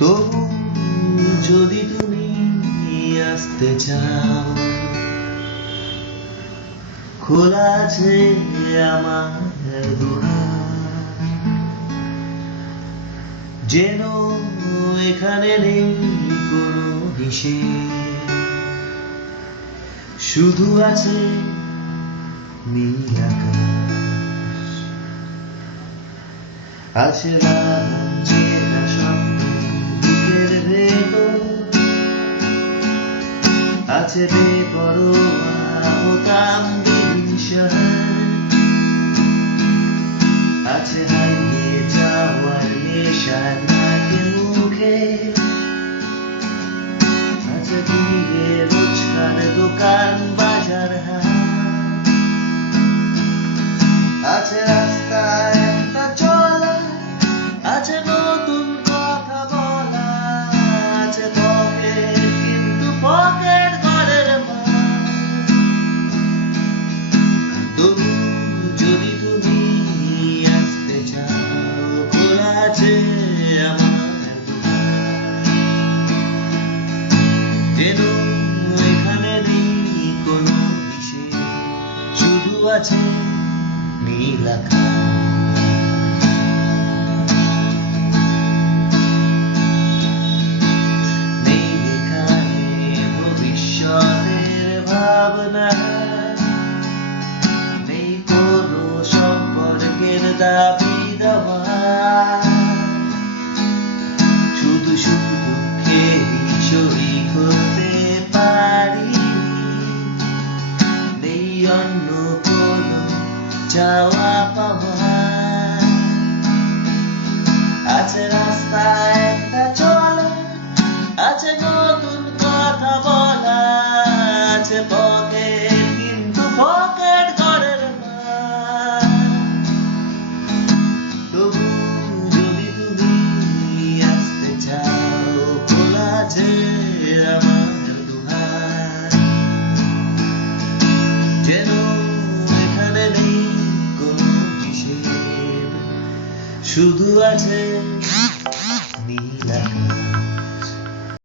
তবু যদি তুমি আসতে চাও, খোলা আছে আমার দুহাত। যেন এখানে নেই কোনো নিষেধ, শুধু আছে নীল আকাশ। আছে চেনা স্বপ্ন বুকের ভেতর, আছে বেপরোয়া হতাম আছে হারিয়ে যাওয়ার নেশা নাকে মুখে, আছে দিয়ে রোজকার দোকান বাজার হাট। আছে রাস্তায় একটা চলা, আছে নতুন কথা বলা, আছে পকেট কিন্তু পকেট ঘরের মা। তবু যদি তুমি আসতে চাও, খোলা আছে আমার দুয়ার। যেন এখানে নেই কোনো নিষেধ, শুধু আছে নীল আকাশ। নেই এখানে ভবিষ্যতের ভাবনা, নেই কোনো সম্পর্কের দাবি দেওয়া, শুধু শুধু দুঃখেরই শরীক হতে পারি। নেই অন্য কোনো চাওয়া পাওয়া, আছে রাস্তায় একটা চলা, আছে নতুন কথা বলা, আছে পকেট কিন্তু পকেট ঘরের মা। তবু যদি তুমি আসতে চাও, খোলা আছে আমার দুহাত। যেন এখানে নেই কোনো নিষেধ, শুধু আছে নীল আকাশ।